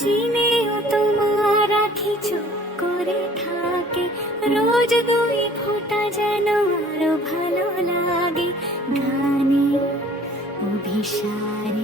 জেনেও তোমার রাখি চুপ করে থাকে। রোজ দুই ফোঁটা যেন আরও ভালো লাগে। গানে অভিসারে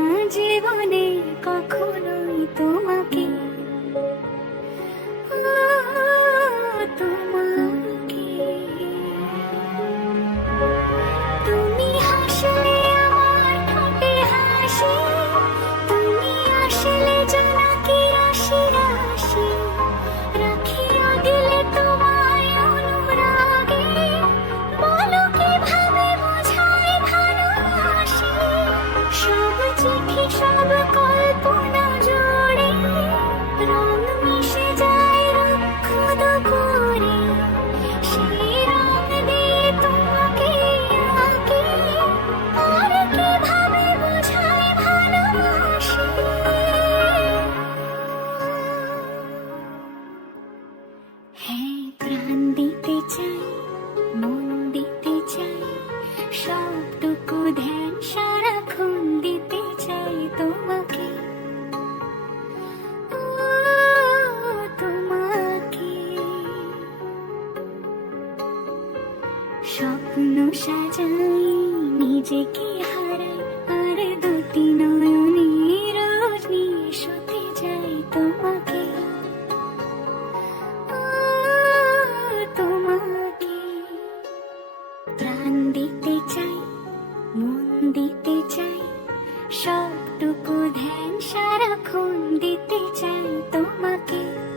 স্বপ্ন সাজাই, নিজেকে হারাই, আর দুটি নয়নে রোজ নিয়ে সতে যাই তোমাকে। তোমাকে। প্রাণ দিতে চাই, মন দিতে চাই, সবটুকু ধ্যান সারাক্ষণ দিতে চাই তোমাকে।